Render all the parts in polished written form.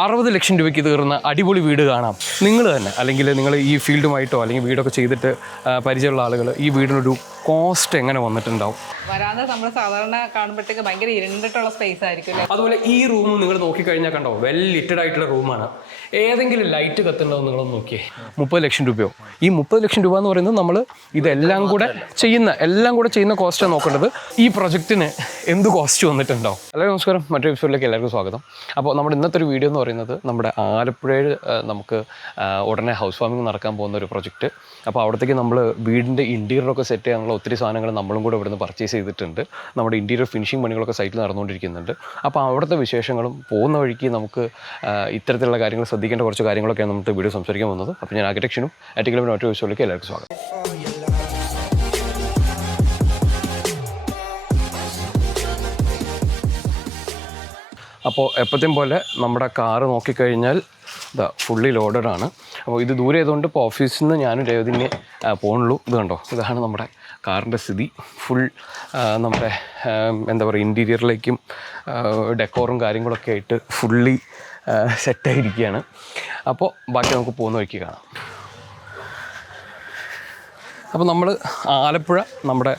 60 ലക്ഷം രൂപയ്ക്ക് തീർന്ന അടിപൊളി വീട് കാണാം. നിങ്ങൾ തന്നെ അല്ലെങ്കിൽ നിങ്ങൾ ഈ ഫീൽഡുമായിട്ടോ അല്ലെങ്കിൽ വീടൊക്കെ ചെയ്തിട്ട് പരിചയമുള്ള ആളുകൾ ഈ വീടിനൊരു കോസ്റ്റ് എങ്ങനെ വന്നിട്ടുണ്ടാവും? വരാതെ നമ്മൾ സാധാരണ കാണുമ്പോഴത്തേക്ക് ഭയങ്കര ഇരുണ്ടിട്ടുള്ള സ്പേസ് ആയിരിക്കും. അതുപോലെ ഈ റൂം നിങ്ങൾ നോക്കിക്കഴിഞ്ഞാൽ കണ്ടോ, വെൽ ലിറ്റഡ് ആയിട്ടുള്ള റൂമാണ്. ഏതെങ്കിലും ലൈറ്റ് കത്തുണ്ടോ നിങ്ങളൊന്ന് നോക്കിയേ. 30 ലക്ഷം രൂപയോ? ഈ 30 ലക്ഷം രൂപ എന്ന് പറയുന്നത് നമ്മൾ ഇതെല്ലാം കൂടെ ചെയ്യുന്ന കോസ്റ്റാണ് നോക്കേണ്ടത്. ഈ പ്രൊജക്റ്റിന് എന്ത് കോസ്റ്റ് വന്നിട്ടുണ്ടാവും? എല്ലാവരും നമസ്കാരം, മറ്റൊരു എപ്പിസോഡിലേക്ക് എല്ലാവർക്കും സ്വാഗതം. അപ്പോൾ നമ്മുടെ ഇന്നത്തെ ഒരു വീഡിയോ എന്ന് പറയുന്നത് നമ്മുടെ ആലപ്പുഴയിൽ നമുക്ക് ഉടനെ ഹൗസ് വാമിംഗ് നടക്കാൻ പോകുന്ന ഒരു പ്രൊജക്റ്റ്. അപ്പോൾ അവിടത്തേക്ക് നമ്മൾ വീടിൻ്റെ ഇൻറ്റീരിയറൊക്കെ സെറ്റ് ചെയ്യാനുള്ള ഒത്തിരി സാധനങ്ങൾ നമ്മളും കൂടെ ഇവിടുന്ന് പർച്ചേസ് ചെയ്തിട്ടുണ്ട്. നമ്മുടെ ഇൻറ്റീരിയർ ഫിനിഷിംഗ് പണികളൊക്കെ സൈറ്റിൽ നടന്നുകൊണ്ടിരിക്കുന്നുണ്ട്. അപ്പോൾ അവിടുത്തെ വിശേഷങ്ങളും പോകുന്ന വഴിക്ക് നമുക്ക് ഇത്തരത്തിലുള്ള കാര്യങ്ങൾ ശ്രദ്ധിക്കേണ്ട കുറച്ച് കാര്യങ്ങളൊക്കെയാണ് നമുക്ക് വീഡിയോ സംസാരിക്കാൻ വന്നത്. അപ്പോൾ ഞാൻ ആർക്കിടെക്ഷനും ആർട്ടിക്കലും മറ്റൊരു എപ്പിസോഡിലേക്ക് എല്ലാവർക്കും സ്വാഗതം. അപ്പോൾ എപ്പോഴത്തേയും പോലെ നമ്മുടെ കാറ് നോക്കിക്കഴിഞ്ഞാൽ ഇതാ ഫുള്ളി ലോഡഡാണ്. അപ്പോൾ ഇത് ദൂരെ ആയതുകൊണ്ട് ഇപ്പോൾ ഓഫീസിൽ നിന്ന് ഞാനും രേവതിനെ പോകുന്നുള്ളൂ. ഇത് കണ്ടോ, ഇതാണ് നമ്മുടെ കാറിൻ്റെ സ്ഥിതി. ഫുൾ നമ്മുടെ എന്താ പറയുക, ഇൻറ്റീരിയറിലേക്കും ഡെക്കോറും കാര്യങ്ങളൊക്കെ ആയിട്ട് ഫുള്ളി സെറ്റായിരിക്കുകയാണ്. അപ്പോൾ ബാക്കി നമുക്ക് പോകുന്ന വഴിക്ക് കാണാം. അപ്പോൾ നമ്മൾ ആലപ്പുഴ നമ്മുടെ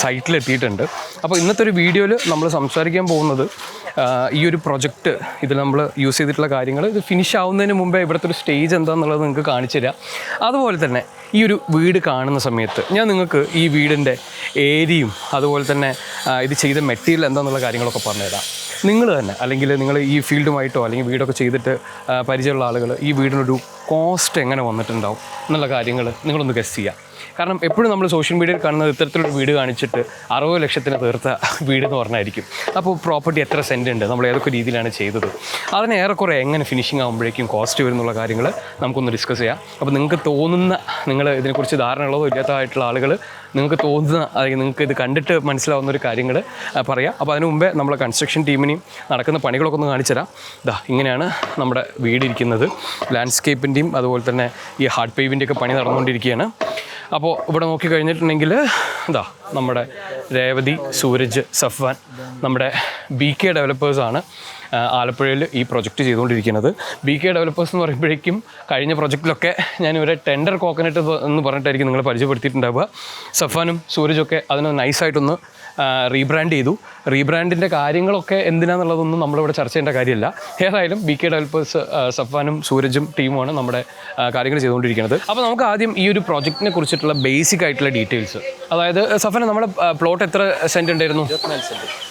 സൈറ്റിലെത്തിയിട്ടുണ്ട്. അപ്പോൾ ഇന്നത്തെ ഒരു വീഡിയോയിൽ നമ്മൾ സംസാരിക്കാൻ പോകുന്നത് ഈ ഒരു പ്രൊജക്റ്റ്, ഇതിൽ നമ്മൾ യൂസ് ചെയ്തിട്ടുള്ള കാര്യങ്ങൾ, ഇത് ഫിനിഷ് ആവുന്നതിന് മുമ്പേ ഇവിടുത്തെ ഒരു സ്റ്റേജ് എന്താണെന്നുള്ളത് നിങ്ങൾക്ക് കാണിച്ചു തരാം. അതുപോലെ തന്നെ ഈ ഒരു വീട് കാണുന്ന സമയത്ത് ഞാൻ നിങ്ങൾക്ക് ഈ വീടിൻ്റെ ഏരിയയും അതുപോലെ തന്നെ ഇത് ചെയ്ത മെറ്റീരിയൽ എന്താണെന്നുള്ള കാര്യങ്ങളൊക്കെ പറഞ്ഞുതരാം. നിങ്ങൾ തന്നെ അല്ലെങ്കിൽ നിങ്ങൾ ഈ ഫീൽഡുമായിട്ടോ അല്ലെങ്കിൽ വീടൊക്കെ ചെയ്തിട്ട് പരിചയമുള്ള ആളുകൾ ഈ വീടിനൊരു കോസ്റ്റ് എങ്ങനെ വന്നിട്ടുണ്ടാവും എന്നുള്ള കാര്യങ്ങൾ നിങ്ങളൊന്ന് ഗസ് ചെയ്യുക. കാരണം എപ്പോഴും നമ്മൾ സോഷ്യൽ മീഡിയയിൽ കാണുന്നത് ഇത്തരത്തിലൊരു വീട് കാണിച്ചിട്ട് 60 ലക്ഷത്തിന് തീർത്ത വീടെന്ന് പറഞ്ഞായിരിക്കും. അപ്പോൾ പ്രോപ്പർട്ടി എത്ര സെൻറ്റ് ഉണ്ട്, നമ്മൾ ഏതൊക്കെ രീതിയിലാണ് ചെയ്തത്, അതിന് ഏറെക്കുറെ എങ്ങനെ ഫിനിഷിംഗ് ആകുമ്പോഴേക്കും കോസ്റ്റ് വരുന്നുള്ള കാര്യങ്ങൾ നമുക്കൊന്ന് ഡിസ്കസ് ചെയ്യാം. അപ്പോൾ നിങ്ങൾക്ക് തോന്നുന്ന, നിങ്ങൾ ഇതിനെക്കുറിച്ച് ധാരണയുള്ളതോ ഇല്ലാത്തതായിട്ടുള്ള ആളുകൾ നിങ്ങൾക്ക് തോന്നുന്ന അല്ലെങ്കിൽ നിങ്ങൾക്ക് ഇത് കണ്ടിട്ട് മനസ്സിലാവുന്ന ഒരു കാര്യങ്ങൾ പറയാം. അപ്പോൾ അതിന് മുമ്പേ നമ്മളെ കൺസ്ട്രക്ഷൻ ടീമിനെയും നടക്കുന്ന പണികളൊക്കെ ഒന്ന് കാണിച്ചു തരാം. ഇതാ ഇങ്ങനെയാണ് നമ്മുടെ വീടിരിക്കുന്നത്. ലാൻഡ്സ്കേപ്പിൻ്റെയും അതുപോലെ തന്നെ ഈ ഹാർഡ് പേവിൻ്റെയൊക്കെ പണി നടന്നുകൊണ്ടിരിക്കുകയാണ്. അപ്പോൾ ഇവിടെ നോക്കിക്കഴിഞ്ഞിട്ടുണ്ടെങ്കിൽ ഇതാ നമ്മുടെ രേവതി, സൂരജ്, സഫ്വാൻ നമ്മുടെ BK ഡെവലപ്പേഴ്സാണ് ആലപ്പുഴയിൽ ഈ പ്രൊജക്റ്റ് ചെയ്തുകൊണ്ടിരിക്കുന്നത്. BK ഡെവലപ്പേഴ്സ് എന്ന് പറയുമ്പോഴേക്കും കഴിഞ്ഞ പ്രൊജക്റ്റിലൊക്കെ ഞാനിവരെ ടെൻഡർ കോക്കനട്ട് എന്ന് പറഞ്ഞിട്ടായിരിക്കും നിങ്ങൾ പരിചയപ്പെടുത്തിയിട്ടുണ്ടാവുക. സഫാനും സൂരജൊക്കെ അതിന് നൈസായിട്ടൊന്ന് റീബ്രാൻഡ് ചെയ്തു. റീബ്രാൻഡിൻ്റെ കാര്യങ്ങളൊക്കെ എന്തിനാണെന്നുള്ളതൊന്നും നമ്മളിവിടെ ചർച്ച ചെയ്യേണ്ട കാര്യമില്ല. ഏതായാലും BK ഡെവലപ്പേഴ്സ് സഫാനും സൂരജും ടീമുമാണ് നമ്മുടെ കാര്യങ്ങൾ ചെയ്തുകൊണ്ടിരിക്കുന്നത്. അപ്പോൾ നമുക്ക് ആദ്യം ഈ ഒരു പ്രോജക്റ്റിനെ കുറിച്ചിട്ടുള്ള ബേസിക് ആയിട്ടുള്ള ഡീറ്റെയിൽസ്, അതായത് സഫാന, നമ്മുടെ പ്ലോട്ട് എത്ര സെൻറ്റ് ഉണ്ടായിരുന്നു?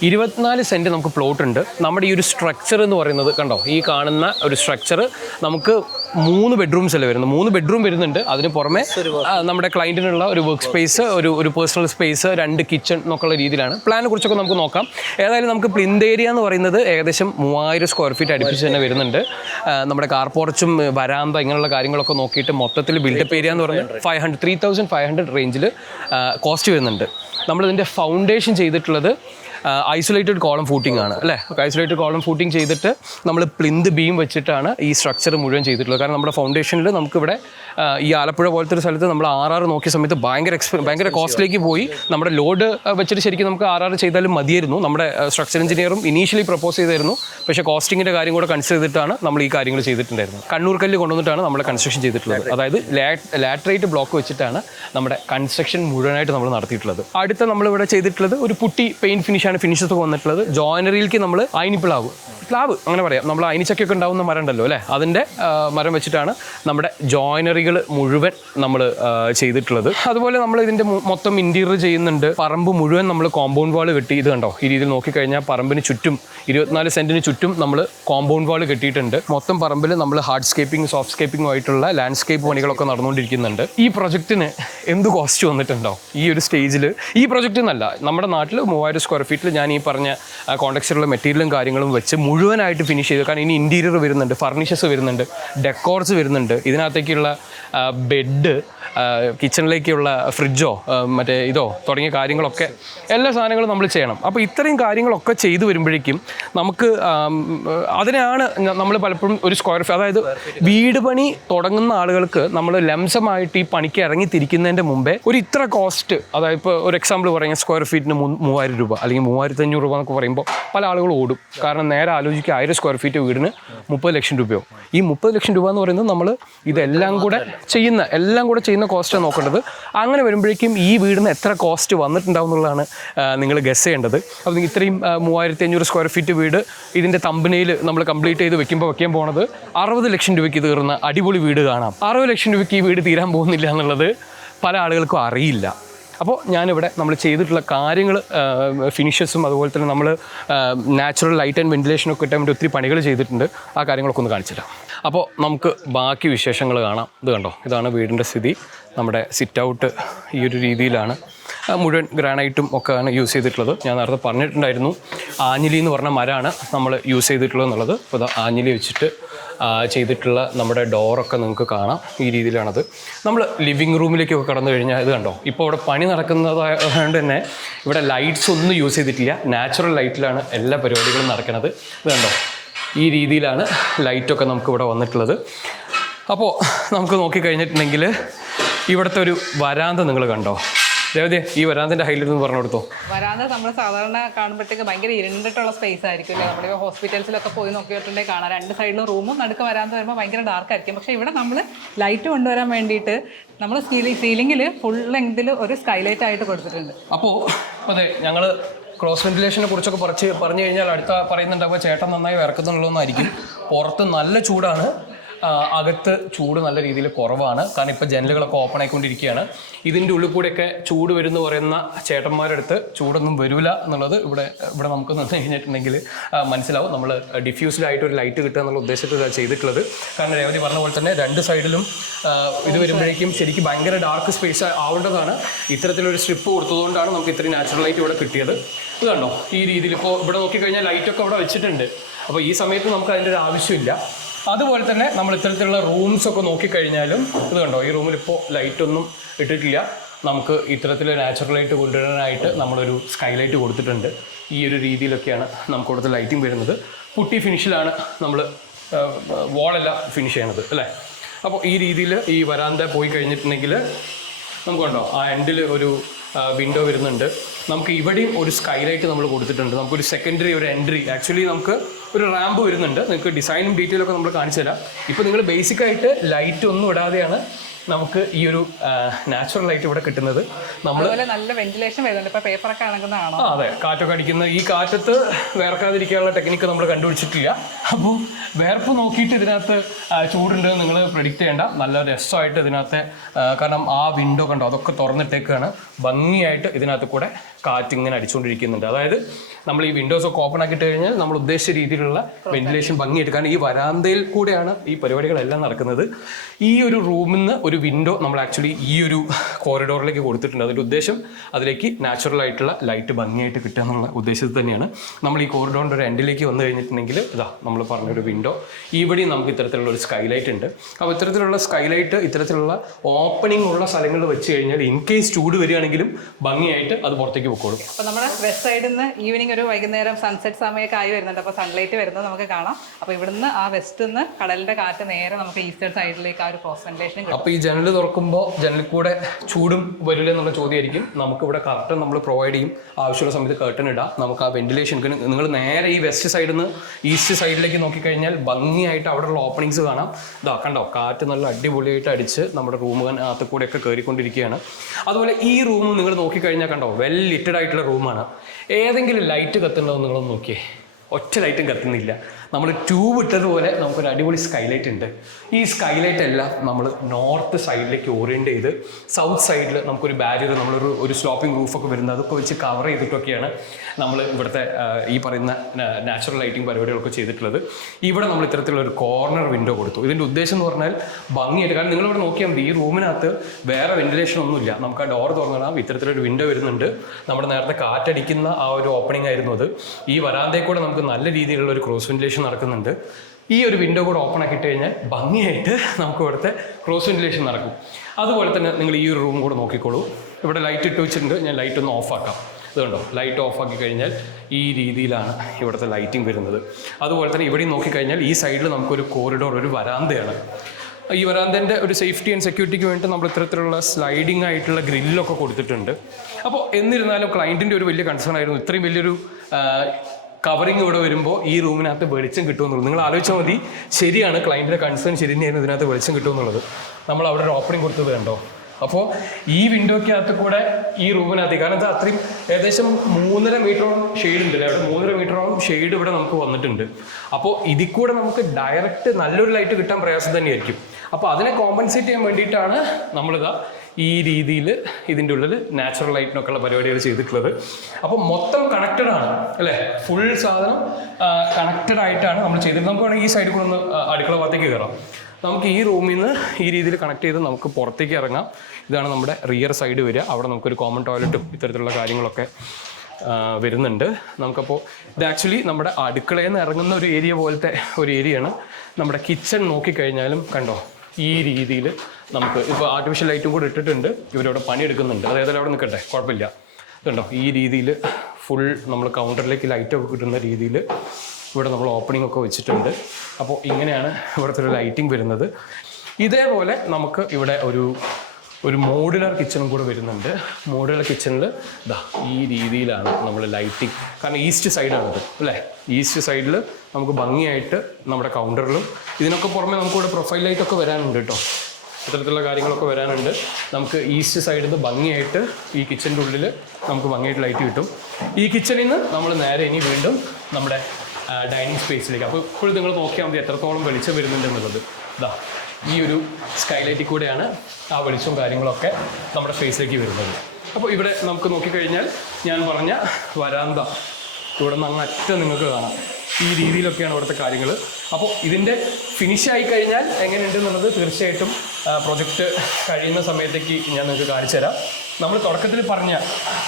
24 സെൻറ്റ് നമുക്ക് പ്ലോട്ട് ഉണ്ട്. നമ്മുടെ ഈ ഒരു സ്ട്രക്ചർ എന്ന് പറയുന്നത് കണ്ടോ, ഈ കാണുന്ന ഒരു സ്ട്രക്ചർ നമുക്ക് 3 ബെഡ്റൂംസ് അല്ലേ വരുന്നത്. 3 ബെഡ്റൂം വരുന്നുണ്ട്. അതിന് പുറമെ നമ്മുടെ ക്ലയൻറ്റിനുള്ള ഒരു വർക്ക് സ്പേസ്, ഒരു പേഴ്സണൽ സ്പേസ്, 2 കിച്ചൺ എന്നൊക്കെയുള്ള രീതിയിലാണ്. പ്ലാനെ കുറിച്ചൊക്കെ നമുക്ക് നോക്കാം. ഏതായാലും നമുക്ക് പ്ലിന്ത് ഏരിയ എന്ന് പറയുന്നത് ഏകദേശം 3000 സ്ക്വയർ ഫീറ്റ് അടുപ്പിച്ച് തന്നെ വരുന്നുണ്ട്. നമ്മുടെ കാർ പോർച്ചും വരാന്ത ഇങ്ങനെയുള്ള കാര്യങ്ങളൊക്കെ നോക്കിയിട്ട് മൊത്തത്തിൽ ബിൽഡപ്പ് ഏരിയ എന്ന് പറയുന്നത് 3500 റേഞ്ചിൽ കോസ്റ്റ് വരുന്നുണ്ട്. നമ്മളിതിൻ്റെ ഫൗണ്ടേഷൻ ചെയ്തിട്ടുള്ളത് ഐസൊലേറ്റഡ് കോളം ഫൂട്ടിംഗ് ആണ് അല്ലേ. ഐസൊലേറ്റഡ് കോളം ഫൂട്ടിംഗ് ചെയ്തിട്ട് നമ്മൾ പ്ലിന്ത് ബീം വെച്ചിട്ടാണ് ഈ സ്ട്രക്ചർ മുഴുവൻ ചെയ്തിട്ടുള്ളത്. കാരണം നമ്മുടെ ഫൗണ്ടേഷനിൽ നമുക്കിവിടെ ഈ ആലപ്പുഴ പോലത്തെ ഒരു സ്ഥലത്ത് നമ്മൾ RR നോക്കിയ സമയത്ത് ഭയങ്കര കോസ്റ്റിലേക്ക് പോയി. നമ്മുടെ ലോഡ് വെച്ചിട്ട് ശരിക്കും നമുക്ക് RR ചെയ്താലും മതിയായിരുന്നു. നമ്മുടെ സ്ട്രക്ചർ എഞ്ചിനീയറും ഇനീഷ്യലി പ്രപ്പോസ് ചെയ്തായിരുന്നു. പക്ഷേ കോസ്റ്റിങ്ങിൻ്റെ കാര്യം കൂടെ കൺസിഡർ ചെയ്തിട്ടാണ് നമ്മൾ ഈ കാര്യങ്ങൾ ചെയ്തിട്ടുണ്ടായിരുന്നത്. കണ്ണൂർ കല്ല് കൊണ്ടുവന്നിട്ടാണ് നമ്മുടെ കൺസ്ട്രക്ഷൻ ചെയ്തിട്ടുള്ളത്. അതായത് ലാറ്ററൈറ്റ് ബ്ലോക്ക് വെച്ചിട്ടാണ് നമ്മുടെ കൺസ്ട്രക്ഷൻ മുഴുവനായിട്ട് നമ്മൾ നടത്തിയിട്ടുള്ളത്. അടുത്ത നമ്മളിവിടെ ചെയ്തിട്ടുള്ളത് ഒരു പുട്ടി പെയിൻറ്റ് ഫിനിഷാണ്. ഫിനിഷസ് ഒക്കെ വന്നിട്ടുള്ളത് ജോയിനറിയിലേക്ക് നമ്മൾ പ്ലാവ് അങ്ങനെ പറയാം. നമ്മൾ അയിനിച്ചക്കൊക്കെ ഉണ്ടാവുന്ന മരം ഉണ്ടല്ലോ അല്ലേ, അതിൻ്റെ മരം വെച്ചിട്ടാണ് നമ്മുടെ ജോയിനറികൾ മുഴുവൻ നമ്മൾ ചെയ്തിട്ടുള്ളത്. അതുപോലെ നമ്മൾ ഇതിൻ്റെ മൊത്തം ഇൻറ്റീരിയർ ചെയ്യുന്നുണ്ട്. പറമ്പ് മുഴുവൻ നമ്മൾ കോമ്പൗണ്ട് വാൾ കെട്ടി. ഇത് കണ്ടോ, ഈ രീതിയിൽ നോക്കിക്കഴിഞ്ഞാൽ പറമ്പിന് ചുറ്റും 24 സെൻറ്റിന് ചുറ്റും നമ്മൾ കോമ്പൗണ്ട് വാൾ കെട്ടിയിട്ടുണ്ട്. മൊത്തം പറമ്പിൽ നമ്മൾ ഹാർഡ് സ്കേപ്പിംഗ്, സോഫ്റ്റ് സ്കേപ്പിംഗ് ആയിട്ടുള്ള ലാൻഡ്സ്കേപ്പ് പണികളൊക്കെ നടന്നുകൊണ്ടിരിക്കുന്നുണ്ട്. ഈ പ്രൊജക്റ്റിന് എന്ത് കോസ്റ്റ് വന്നിട്ടുണ്ടോ ഈ ഒരു സ്റ്റേജിൽ? ഈ പ്രൊജക്റ്റ് എന്നല്ല, നമ്മുടെ നാട്ടിൽ 3000 സ്ക്വയർ ഫീറ്റിൽ ഞാൻ ഈ പറഞ്ഞ കോൺടാക്സിലുള്ള മെറ്റീരിയലും കാര്യങ്ങളും വെച്ച് മുഴുവനായിട്ട് ഫിനിഷ് ചെയ്തു. കാരണം ഇനി ഇൻറ്റീരിയർ വരുന്നുണ്ട്, ഫർണിഷസ് വരുന്നുണ്ട്, ഡെക്കോർസ് വരുന്നുണ്ട്. ഇതിനകത്തേക്കുള്ള ബെഡ്, കിച്ചണിലേക്കുള്ള ഫ്രിഡ്ജോ മറ്റേ ഇതോ തുടങ്ങിയ കാര്യങ്ങളൊക്കെ എല്ലാ സാധനങ്ങളും നമ്മൾ ചെയ്യണം. അപ്പോൾ ഇത്രയും കാര്യങ്ങളൊക്കെ ചെയ്തു വരുമ്പോഴേക്കും നമുക്ക് അതിനെയാണ് നമ്മൾ പലപ്പോഴും ഒരു സ്ക്വയർ ഫീറ്റ്, അതായത് വീട് പണി തുടങ്ങുന്ന ആളുകൾക്ക് നമ്മൾ ലംസമായിട്ട് ഈ പണിക്ക് ഇറങ്ങി തിരിക്കുന്നതിൻ്റെ മുമ്പേ ഒരു ഇത്ര കോസ്റ്റ്, അതായത് ഇപ്പോൾ ഒരു എക്സാമ്പിൾ പറയുക സ്ക്വയർ ഫീറ്റിന് 3000 രൂപ അല്ലെങ്കിൽ 3500 രൂപ എന്നൊക്കെ പറയുമ്പോൾ പല ആളുകളും ഓടും. കാരണം നേരെ ആലോചിക്കുക 1000 സ്ക്വയർ ഫീറ്റ് വീടിന് 30 ലക്ഷം രൂപയോ. ഈ 30 ലക്ഷം രൂപ എന്ന് പറയുന്നത് നമ്മൾ ഇതെല്ലാം കൂടെ ചെയ്യുന്ന കോസ്റ്റാണ് നോക്കേണ്ടത്. അങ്ങനെ വരുമ്പോഴേക്കും ഈ വീടിന് എത്ര കോസ്റ്റ് വന്നിട്ടുണ്ടാവും എന്നുള്ളതാണ് നിങ്ങൾ ഗസ് ചെയ്യേണ്ടത്. അപ്പോൾ ഇത്രയും 3500 സ്ക്വയർ ഫീറ്റ് വീട് ഇതിൻ്റെ തമ്പനയിൽ നമ്മൾ കംപ്ലീറ്റ് ചെയ്ത് വെക്കാൻ പോണത് 60 ലക്ഷം രൂപയ്ക്ക് തീർന്ന അടിപൊളി വീട് കാണാം. 60 ലക്ഷം രൂപയ്ക്ക് ഈ വീട് തീരാൻ പോകുന്നില്ല എന്നുള്ളത് പല ആളുകൾക്കും അറിയില്ല. അപ്പോൾ ഞാനിവിടെ നമ്മൾ ചെയ്തിട്ടുള്ള കാര്യങ്ങൾ, ഫിനിഷസും അതുപോലെ തന്നെ നമ്മൾ നാച്ചുറൽ ലൈറ്റ് ആൻഡ് വെന്റിലേഷനൊക്കെ കിട്ടാൻ വേണ്ടി ഒത്തിരി പണികൾ ചെയ്തിട്ടുണ്ട്. ആ കാര്യങ്ങളൊക്കെ ഒന്ന് കാണിച്ചിട്ടാം. അപ്പോൾ നമുക്ക് ബാക്കി വിശേഷങ്ങൾ കാണാം. ഇത് കണ്ടോ, ഇതാണ് വീടിൻ്റെ സ്ഥിതി. നമ്മുടെ സിറ്റ് ഔട്ട് ഈ ഒരു രീതിയിലാണ്, മുഴുവൻ ഗ്രാനൈറ്റും ഒക്കെയാണ് യൂസ് ചെയ്തിട്ടുള്ളത്. ഞാൻ നേരത്തെ പറഞ്ഞിട്ടുണ്ടായിരുന്നു ആഞ്ഞിലി എന്ന് പറഞ്ഞ മരമാണ് നമ്മൾ യൂസ് ചെയ്തിട്ടുള്ളത് എന്നുള്ളത്. അപ്പോൾ ഇത് ആഞ്ഞിലി വെച്ചിട്ട് ചെയ്തിട്ടുള്ള നമ്മുടെ ഡോറൊക്കെ നിങ്ങൾക്ക് കാണാം. ഈ രീതിയിലാണത്. നമ്മൾ ലിവിങ് റൂമിലേക്കൊക്കെ കടന്നു കഴിഞ്ഞാൽ ഇത് കണ്ടോ, ഇപ്പോൾ ഇവിടെ പണി നടക്കുന്നതായതുകൊണ്ട് തന്നെ ഇവിടെ ലൈറ്റ്സ് ഒന്നും യൂസ് ചെയ്തിട്ടില്ല. നാച്ചുറൽ ലൈറ്റിലാണ് എല്ലാ പരിപാടികളും നടക്കുന്നത്. ഇത് കണ്ടോ, ഈ രീതിയിലാണ് ലൈറ്റൊക്കെ നമുക്ക് ഇവിടെ വന്നിട്ടുള്ളത്. അപ്പോൾ നമുക്ക് നോക്കിക്കഴിഞ്ഞിട്ടുണ്ടെങ്കിൽ ഇവിടുത്തെ ഒരു വരാന്ത നിങ്ങൾ കണ്ടോ. രേവതി, ഈ വരാന്തിൻ്റെ ഹൈലൈറ്റ് എന്ന് പറഞ്ഞു കൊടുത്തോ. വരാന്ത നമ്മൾ സാധാരണ കാണുമ്പോഴത്തേക്ക് ഭയങ്കര ഇരുണ്ടിട്ടുള്ള സ്പേസ് ആയിരിക്കും അല്ലേ. നമ്മളിപ്പോൾ ഹോസ്പിറ്റൽസിലൊക്കെ പോയി നോക്കിയിട്ടുണ്ടെങ്കിൽ കാണാം, 2 സൈഡിലും റൂമും നടുക്ക് വരാന്ത വരുമ്പോൾ ഭയങ്കര ഡാർക്ക് ആയിരിക്കും. പക്ഷേ ഇവിടെ നമ്മൾ ലൈറ്റ് കൊണ്ടുവരാൻ വേണ്ടിയിട്ട് നമ്മൾ സീലിംഗിൽ ഫുൾ ലെങ്തിൽ ഒരു സ്കൈലൈറ്റ് ആയിട്ട് കൊടുത്തിട്ടുണ്ട്. അപ്പോൾ അതെ, ഞങ്ങൾ ക്രോസ് വെന്റിലേഷനെ കുറിച്ചൊക്കെ പറഞ്ഞു കഴിഞ്ഞാൽ അടുത്ത പറയുന്നുണ്ടാവുക ചേട്ടൻ നന്നായി വിറക്കുന്നുള്ളതെന്നായിരിക്കും. പുറത്ത് നല്ല ചൂടാണ്, അകത്ത് ചൂട് നല്ല രീതിയിൽ കുറവാണ്. കാരണം ഇപ്പോൾ ജനലുകളൊക്കെ ഓപ്പൺ ആയിക്കൊണ്ടിരിക്കുകയാണ്. ഇതിൻ്റെ ഉള്ളിൽ കൂടെയൊക്കെ ചൂട് വരുമെന്ന് പറയുന്ന ചേട്ടന്മാരുടെ അടുത്ത് ചൂടൊന്നും വരില്ല എന്നുള്ളത് ഇവിടെ നമുക്ക് നിന്ന് കഴിഞ്ഞിട്ടുണ്ടെങ്കിൽ മനസ്സിലാവും. നമ്മൾ ഡിഫ്യൂസ്ഡായിട്ട് ഒരു ലൈറ്റ് കിട്ടുക എന്നുള്ള ഉദ്ദേശത്തിലാണ് ചെയ്തിട്ടുള്ളത്. കാരണം രേവതി പറഞ്ഞ പോലെ തന്നെ 2 സൈഡിലും ഇത് വരുമ്പോഴേക്കും ശരിക്കും ഭയങ്കര ഡാർക്ക് സ്പേസ് ആവേണ്ടതാണ്. ഇത്തരത്തിലൊരു സ്ട്രിപ്പ് കൊടുത്തതുകൊണ്ടാണ് നമുക്ക് ഇത്രയും നാച്ചുറൽ ലൈറ്റ് ഇവിടെ കിട്ടിയത്. ഇത് കണ്ടോ, ഈ രീതിയിൽ ഇപ്പോൾ ഇവിടെ നോക്കിക്കഴിഞ്ഞാൽ ലൈറ്റൊക്കെ ഇവിടെ വെച്ചിട്ടുണ്ട്. അപ്പോൾ ഈ സമയത്ത് നമുക്ക് അതിൻ്റെ ഒരു ആവശ്യമില്ല. അതുപോലെ തന്നെ നമ്മൾ ഇത്തരത്തിലുള്ള റൂംസൊക്കെ നോക്കിക്കഴിഞ്ഞാലും ഇത് കണ്ടോ, ഈ റൂമിൽ ഇപ്പോൾ ലൈറ്റൊന്നും ഇട്ടിട്ടില്ല. നമുക്ക് ഇത്തരത്തിൽ നാച്ചുറൽ ലൈറ്റ് കൊണ്ടുവരാനായിട്ട് നമ്മളൊരു സ്കൈലൈറ്റ് കൊടുത്തിട്ടുണ്ട്. ഈ ഒരു രീതിയിലൊക്കെയാണ് നമുക്ക് കൊടുത്ത ലൈറ്റിംഗ് വരുന്നത്. പുട്ടി ഫിനിഷിലാണ് നമ്മൾ വാളെല്ലാം ഫിനിഷ് ചെയ്യണത് അല്ലേ. അപ്പോൾ ഈ രീതിയിൽ ഈ വരാന്ത പോയി കഴിഞ്ഞിട്ടുണ്ടെങ്കിൽ നമുക്കുണ്ടോ ആ എൻഡിൽ ഒരു വിൻഡോ വരുന്നുണ്ട്. നമുക്ക് ഇവിടെയും ഒരു സ്കൈലൈറ്റ് നമ്മൾ കൊടുത്തിട്ടുണ്ട്. നമുക്കൊരു സെക്കൻഡറി ഒരു എൻട്രി, ആക്ച്വലി നമുക്ക് ഒരു റാമ്പ് വരുന്നുണ്ട്. നിങ്ങൾക്ക് ഡിസൈനും ഡീറ്റെയിലൊക്കെ നമ്മൾ കാണിച്ചു തരാം. ഇപ്പോൾ നിങ്ങൾ ബേസിക്കായിട്ട് ലൈറ്റ് ഒന്നും ഇടാതെയാണ് നമുക്ക് ഈ ഒരു നാച്ചുറൽ ലൈറ്റ് ഇവിടെ കിട്ടുന്നത്. നമ്മൾ നല്ല വെന്റിലേഷൻ വരുന്നുണ്ട്. ഇപ്പോൾ പേപ്പറൊക്കെ അണങ്ങുന്നതാണോ? അതെ, കാറ്റൊക്കെ അടിക്കുന്ന ഈ കാറ്റത്ത് വേർക്കാതിരിക്കാനുള്ള ടെക്നിക്ക് നമ്മൾ കണ്ടുപിടിച്ചിട്ടില്ല. അപ്പോൾ വേർപ്പ് നോക്കിയിട്ട് ഇതിനകത്ത് ചൂടുണ്ടെന്ന് നിങ്ങൾ പ്രെഡിക്റ്റ് ചെയ്യേണ്ട. നല്ല രസമായിട്ട് ഇതിനകത്തെ, കാരണം ആ വിൻഡോ കണ്ടോ അതൊക്കെ തുറന്നിട്ടേക്കാണ്. ഭംഗിയായിട്ട് ഇതിനകത്ത് കൂടെ കാറ്റിങ്ങനെ അടിച്ചുകൊണ്ടിരിക്കുന്നുണ്ട്. അതായത് നമ്മൾ ഈ വിൻഡോസ് ഒക്കെ ഓപ്പൺ ആക്കിയിട്ട് കഴിഞ്ഞാൽ നമ്മൾ ഉദ്ദേശിച്ച രീതിയിലുള്ള വെന്റിലേഷൻ ഭംഗിയായിട്ട്, കാരണം ഈ വരാന്തയിൽ കൂടെയാണ് ഈ പരിപാടികളെല്ലാം നടക്കുന്നത്. ഈ ഒരു റൂമിൽ നിന്ന് ഒരു വിൻഡോ നമ്മൾ ആക്ച്വലി ഈ ഒരു കോറിഡോറിലേക്ക് കൊടുത്തിട്ടുണ്ട്. അതിൻ്റെ ഉദ്ദേശം അതിലേക്ക് നാച്ചുറൽ ആയിട്ടുള്ള ലൈറ്റ് ഭംഗിയായിട്ട് കിട്ടുക എന്നുള്ള ഉദ്ദേശത്തിൽ തന്നെയാണ്. നമ്മൾ ഈ കോറിഡോറിൻ്റെ ഒരു എൻഡിലേക്ക് വന്നു കഴിഞ്ഞിട്ടുണ്ടെങ്കിൽ ഇതാ നമ്മൾ പറഞ്ഞൊരു വിൻഡോ, ഇവിടെയും നമുക്ക് ഇത്തരത്തിലുള്ള ഒരു സ്കൈലൈറ്റ് ഉണ്ട്. അപ്പോൾ ഇത്തരത്തിലുള്ള സ്കൈലൈറ്റ് ഇത്തരത്തിലുള്ള ഓപ്പണിംഗ് ഉള്ള സ്ഥലങ്ങളിൽ വെച്ച് കഴിഞ്ഞാൽ ഇൻ കേസ് ചൂട് വരികയാണെങ്കിലും ഭംഗിയായിട്ട് അത് പുറത്തേക്ക് പൊക്കോളും. അപ്പോൾ നമ്മുടെ വെസ്റ്റ് സൈഡിൽ നിന്ന് ഈവനിങ് ഒരു വൈകുന്നേരം സൺസെറ്റ് സമയമൊക്കെ ആയി വരുന്നുണ്ട്. അപ്പോൾ സൺലൈറ്റ് വരുന്നത് നമുക്ക് കാണാം. അപ്പോൾ ഇവിടുന്ന് ആ വെസ്റ്റ് നിന്ന് കടലിൻ്റെ കാറ്റ് നേരെ നമുക്ക് ഈസ്റ്റേൺ സൈഡിലേക്ക് ആ ഒരു ക്രോസ് വെന്റിലേഷൻ കിട്ടും. അപ്പോൾ ഈ ജനൽ തുറക്കുമ്പോൾ ജനലിൽ കൂടെ ചൂടും വരില്ല എന്നുള്ള ചോദ്യമായിരിക്കും. നമുക്കിവിടെ കർട്ടൻ നമ്മൾ പ്രൊവൈഡ് ചെയ്യും. ആവശ്യമുള്ള സമയത്ത് കർട്ടൻ ഇടാം. നമുക്ക് ആ വെന്റിലേഷൻ നിങ്ങൾ നേരെ ഈ വെസ്റ്റ് സൈഡിൽ നിന്ന് ഈസ്റ്റ് സൈഡിലേക്ക് നോക്കിക്കഴിഞ്ഞാൽ ഭംഗിയായിട്ട് അവിടെയുള്ള ഓപ്പണിങ്സ് കാണാം. ഇതാ കണ്ടോ, കാറ്റ് നല്ല അടിപൊളിയായിട്ട് അടിച്ച് നമ്മുടെ റൂമിനകത്ത് കൂടെയൊക്കെ കയറിക്കൊണ്ടിരിക്കുകയാണ്. അതുപോലെ ഈ റൂം നിങ്ങൾ നോക്കിക്കഴിഞ്ഞാൽ കണ്ടോ, വെൽ ലിറ്റഡ് ആയിട്ടുള്ള റൂമാണ്. ഏതെങ്കിലും ലൈറ്റ് കത്തുണ്ടോ നിങ്ങളൊന്ന് നോക്കിയേ, ഒറ്റ ലൈറ്റും കത്തുന്നില്ല. നമ്മൾ ട്യൂബ് ഇട്ടതുപോലെ നമുക്കൊരു അടിപൊളി സ്കൈലൈറ്റ് ഉണ്ട്. ഈ സ്കൈലൈറ്റ് എല്ലാം നമ്മൾ നോർത്ത് സൈഡിലേക്ക് ഓറിയൻറ്റ് ചെയ്ത് സൗത്ത് സൈഡിൽ നമുക്കൊരു ബാരിയർ, നമ്മളൊരു സ്ലോപ്പിംഗ് റൂഫൊക്കെ വരുന്നത് അതൊക്കെ വെച്ച് കവർ ചെയ്തിട്ടൊക്കെയാണ് നമ്മൾ ഇവിടുത്തെ ഈ പറയുന്ന നാച്ചുറൽ ലൈറ്റിംഗ് പരിപാടികളൊക്കെ ചെയ്തിട്ടുള്ളത്. ഇവിടെ നമ്മൾ ഇത്തരത്തിലുള്ള ഒരു കോർണർ വിൻഡോ കൊടുത്തു. ഇതിൻ്റെ ഉദ്ദേശം എന്ന് പറഞ്ഞാൽ ഭംഗിയായിട്ട്, കാരണം നിങ്ങളിവിടെ നോക്കിയാൽ മതി, ഈ റൂമിനകത്ത് വേറെ വെന്റിലേഷൻ ഒന്നുമില്ല. നമുക്ക് ആ ഡോർ തുറന്നിടാം. ഇത്തരത്തിലൊരു വിൻഡോ വരുന്നുണ്ട്. നമ്മുടെ നേരത്തെ കാറ്റടിക്കുന്ന ആ ഒരു ഓപ്പണിംഗ് ആയിരുന്നു അത്. ഈ വരാന്തയിൽ കൂടെ നമുക്ക് നല്ല രീതിയിലുള്ള ഒരു ക്രോസ് വെന്റിലേഷൻ നടക്കുന്നുണ്ട്. ഈ ഒരു വിൻഡോ കൂടെ ഓപ്പൺ ആക്കിയിട്ട് കഴിഞ്ഞാൽ ഭംഗിയായിട്ട് നമുക്ക് ഇവിടുത്തെ ക്രോസ് വെന്റിലേഷൻ നടക്കും. അതുപോലെ തന്നെ നിങ്ങൾ ഈ ഒരു റൂം കൂടെ നോക്കിക്കോളൂ. ഇവിടെ ലൈറ്റ് ഇട്ട് വെച്ചിട്ടുണ്ട്. ഞാൻ ലൈറ്റ് ഒന്ന് ഓഫാക്കാം. ഇതുണ്ടോ, ലൈറ്റ് ഓഫാക്കി കഴിഞ്ഞാൽ ഈ രീതിയിലാണ് ഇവിടുത്തെ ലൈറ്റിംഗ് വരുന്നത്. അതുപോലെ തന്നെ ഇവിടെ നോക്കിക്കഴിഞ്ഞാൽ ഈ സൈഡിൽ നമുക്കൊരു കോറിഡോർ, ഒരു വരാന്തയാണ്. ഈ വരാന്തേൻ്റെ ഒരു സേഫ്റ്റി ആൻഡ് സെക്യൂരിറ്റിക്ക് വേണ്ടി നമ്മൾ ഇത്തരത്തിലുള്ള സ്ലൈഡിംഗ് ആയിട്ടുള്ള ഗ്രില്ലൊക്കെ കൊടുത്തിട്ടുണ്ട്. അപ്പോൾ എന്നിരുന്നാലും ക്ലയൻറ്റിൻ്റെ ഒരു വലിയ കൺസേൺ ആയിരുന്നു, ഇത്രയും വലിയൊരു കവറിങ് ഇവിടെ വരുമ്പോൾ ഈ റൂമിനകത്ത് വെളിച്ചം കിട്ടുമെന്നുള്ളത്. നിങ്ങൾ ആലോചിച്ചാൽ മതി. ശരിയാണ്, ക്ലയൻറ്റിൻ്റെ കൺസേൺ ശരി തന്നെയായിരുന്നു, ഇതിനകത്ത് വെളിച്ചം കിട്ടുമെന്നുള്ളത്. നമ്മൾ അവിടെ ഒരു ഓപ്പണിംഗ് കൊടുത്തത് കണ്ടോ. അപ്പോൾ ഈ വിൻഡോയ്ക്കകത്ത് കൂടെ ഈ റൂമിനകത്ത്, കാരണം ഇത് അത്രയും ഏകദേശം 3.5 മീറ്ററോളം ഷെയ്ഡ് ഉണ്ട്. അവിടെ 3.5 മീറ്ററോളം ഷെയ്ഡ് ഇവിടെ നമുക്ക് വന്നിട്ടുണ്ട്. അപ്പോൾ ഇതിൽ കൂടെ നമുക്ക് ഡയറക്റ്റ് നല്ലൊരു ലൈറ്റ് കിട്ടാൻ പ്രയാസം തന്നെയായിരിക്കും. അപ്പോൾ അതിനെ കോമ്പൻസേറ്റ് ചെയ്യാൻ വേണ്ടിയിട്ടാണ് നമ്മളിതാ ഈ രീതിയിൽ ഇതിൻ്റെ ഉള്ളിൽ നാച്ചുറൽ ലൈറ്റിനൊക്കെയുള്ള പരിപാടികൾ ചെയ്തിട്ടുള്ളത്. അപ്പോൾ മൊത്തം കണക്റ്റഡ് ആണ് അല്ലേ, ഫുൾ സാധനം കണക്റ്റഡ് ആയിട്ടാണ് നമ്മൾ ചെയ്തിട്ട്. നമുക്ക് വേണമെങ്കിൽ ഈ സൈഡിൽ കൂടെ ഒന്ന് അടുക്കള ഭാഗത്തേക്ക് കയറാം. നമുക്ക് ഈ റൂമിൽ നിന്ന് ഈ രീതിയിൽ കണക്ട് ചെയ്ത് നമുക്ക് പുറത്തേക്ക് ഇറങ്ങാം. ഇതാണ് നമ്മുടെ റിയർ സൈഡ് വരിക. അവിടെ നമുക്കൊരു കോമൺ ടോയ്ലറ്റും ഇത്തരത്തിലുള്ള കാര്യങ്ങളൊക്കെ വരുന്നുണ്ട്. നമുക്കപ്പോൾ ഇത് ആക്ച്വലി നമ്മുടെ അടുക്കളയിൽ നിന്ന് ഇറങ്ങുന്ന ഒരു ഏരിയ പോലത്തെ ഒരു ഏരിയയാണ്. നമ്മുടെ കിച്ചൺ നോക്കിക്കഴിഞ്ഞാലും കണ്ടോ, ഈ രീതിയിൽ നമുക്ക് ഇപ്പോൾ ആർട്ടിഫിഷ്യൽ ലൈറ്റും കൂടെ ഇട്ടിട്ടുണ്ട്. ഇവരവിടെ പണിയെടുക്കുന്നുണ്ട്. അതേതായാലും അവിടെ നിൽക്കട്ടെ, കുഴപ്പമില്ല. ഇതുണ്ടോ, ഈ രീതിയിൽ ഫുൾ നമ്മൾ കൗണ്ടറിലേക്ക് ലൈറ്റൊക്കെ കിട്ടുന്ന രീതിയിൽ ഇവിടെ നമ്മൾ ഓപ്പണിംഗ് ഒക്കെ വെച്ചിട്ടുണ്ട്. അപ്പോൾ ഇങ്ങനെയാണ് ഇവിടുത്തെ ഒരു ലൈറ്റിംഗ് വരുന്നത്. ഇതേപോലെ നമുക്ക് ഇവിടെ ഒരു മോഡുലർ കിച്ചണും കൂടെ വരുന്നുണ്ട്. മോഡുലർ കിച്ചണിൽ ഇതാ ഈ രീതിയിലാണ് നമ്മൾ ലൈറ്റിംഗ്, കാരണം ഈസ്റ്റ് സൈഡാണിത് അല്ലേ. ഈസ്റ്റ് സൈഡിൽ നമുക്ക് ഭംഗിയായിട്ട് നമ്മുടെ കൗണ്ടറിലും ഇതിനൊക്കെ പുറമെ നമുക്കിവിടെ പ്രൊഫൈൽ ലൈറ്റൊക്കെ വരാനുണ്ട് കേട്ടോ. ഇത്തരത്തിലുള്ള കാര്യങ്ങളൊക്കെ വരാനുണ്ട്. നമുക്ക് ഈസ്റ്റ് സൈഡിൽ നിന്ന് ഭംഗിയായിട്ട് ഈ കിച്ചൻ്റെ ഉള്ളിൽ നമുക്ക് ഭംഗിയായിട്ട് ലൈറ്റ് കിട്ടും. ഈ കിച്ചണിൽ നിന്ന് നമ്മൾ നേരെ ഇനി വീണ്ടും നമ്മുടെ ഡൈനിങ് സ്പേസിലേക്ക്. അപ്പോൾ ഇപ്പോഴും നിങ്ങൾ നോക്കിയാൽ മതി എത്രത്തോളം വെളിച്ചം വരുന്നുണ്ട് എന്നുള്ളത്. ഇതാ ഈ ഒരു സ്കൈലൈറ്റിൽ കൂടെയാണ് ആ വെളിച്ചവും കാര്യങ്ങളൊക്കെ നമ്മുടെ സ്പേസിലേക്ക് വരുന്നത്. അപ്പോൾ ഇവിടെ നമുക്ക് നോക്കിക്കഴിഞ്ഞാൽ ഞാൻ പറഞ്ഞ വരാന്ത ഇവിടെ നിന്ന് അങ്ങ് അറ്റം നിങ്ങൾക്ക് കാണാം. ഈ രീതിയിലൊക്കെയാണ് ഇവിടുത്തെ കാര്യങ്ങൾ. അപ്പോൾ ഇതിൻ്റെ ഫിനിഷായി കഴിഞ്ഞാൽ എങ്ങനെയുണ്ടെന്നുള്ളത് തീർച്ചയായിട്ടും പ്രൊജക്റ്റ് കഴിയുന്ന സമയത്തേക്ക് ഞാൻ നിങ്ങൾക്ക് കാണിച്ചു തരാം. നമ്മൾ തുടക്കത്തിൽ പറഞ്ഞ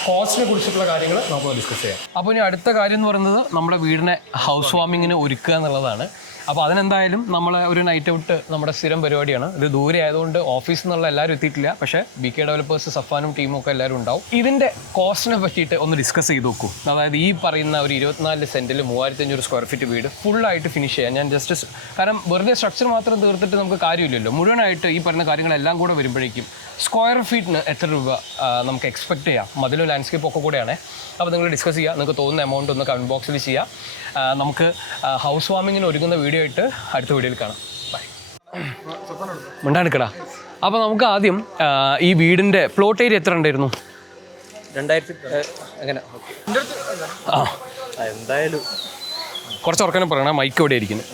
കോസ്റ്റിനെ കുറിച്ചിട്ടുള്ള കാര്യങ്ങൾ നമുക്ക് ഡിസ്കസ് ചെയ്യാം. അപ്പോൾ ഇനി അടുത്ത കാര്യം എന്ന് പറയുന്നത് നമ്മുടെ വീടിനെ ഹൗസ് വാമിങ്ങിന് ഒരുക്കുക എന്നുള്ളതാണ്. അപ്പോൾ അതിനെന്തായാലും നമ്മളെ ഒരു നൈറ്റ് ഔട്ട് നമ്മുടെ സ്ഥിരം പരിപാടിയാണ്. ഇത് ദൂരെ ആയതുകൊണ്ട് ഓഫീസിൽ നിന്നുള്ള എല്ലാവരും എത്തിയിട്ടില്ല. പക്ഷേ BK ഡെവലപ്പേഴ്സ് സഫാനും ടീമും ഒക്കെ എല്ലാവരും ഉണ്ടാവും. ഇതിൻ്റെ കോസ്റ്റിനെ പറ്റിയിട്ട് ഒന്ന് ഡിസ്കസ് ചെയ്ത് നോക്കൂ. അതായത് ഈ പറയുന്ന ഒരു 24 സെൻറ്റിൽ 3500 സ്ക്വയർ ഫീറ്റ് വീട് ഫുള്ളായിട്ട് ഫിനിഷ് ചെയ്യാം. ഞാൻ ജസ്റ്റ് കാരണം വെറുതെ സ്ട്രക്ചർ മാത്രം തീർത്തിട്ട് നമുക്ക് കാര്യമില്ലല്ലോ. മുഴുവനായിട്ട് ഈ പറയുന്ന കാര്യങ്ങളെല്ലാം കൂടെ വരുമ്പോഴേക്കും സ്ക്വയർ ഫീറ്റിന് എത്ര രൂപ നമുക്ക് എക്സ്പെക്ട് ചെയ്യാം. മതിലും ലാൻഡ്സ്കേപ്പ് ഒക്കെ കൂടെയാണ്. അപ്പോൾ നിങ്ങൾ ഡിസ്കസ് ചെയ്യുക. നിങ്ങൾക്ക് തോന്നുന്ന എമൗണ്ട് ഒന്ന് കമൻറ്റ് ബോക്സിൽ ചെയ്യുക. നമുക്ക് ഹൗസ് വാമിങ്ങിന് ഒരുങ്ങുന്ന വീഡിയോ ആയിട്ട് അടുത്ത വീഡിയോയിൽ കാണാം. ബൈ. മിണ്ടാടുക്കടാ. അപ്പോൾ നമുക്ക് ആദ്യം ഈ വീടിൻ്റെ പ്ലോട്ട് ഏരിയ എത്ര ഉണ്ടായിരുന്നു? 2000 അങ്ങനെ. ആ എന്തായാലും കുറച്ച് ഉറക്കനെ പറയണേ, മൈക്ക് എവിടെ ഇരിക്കുന്നത്?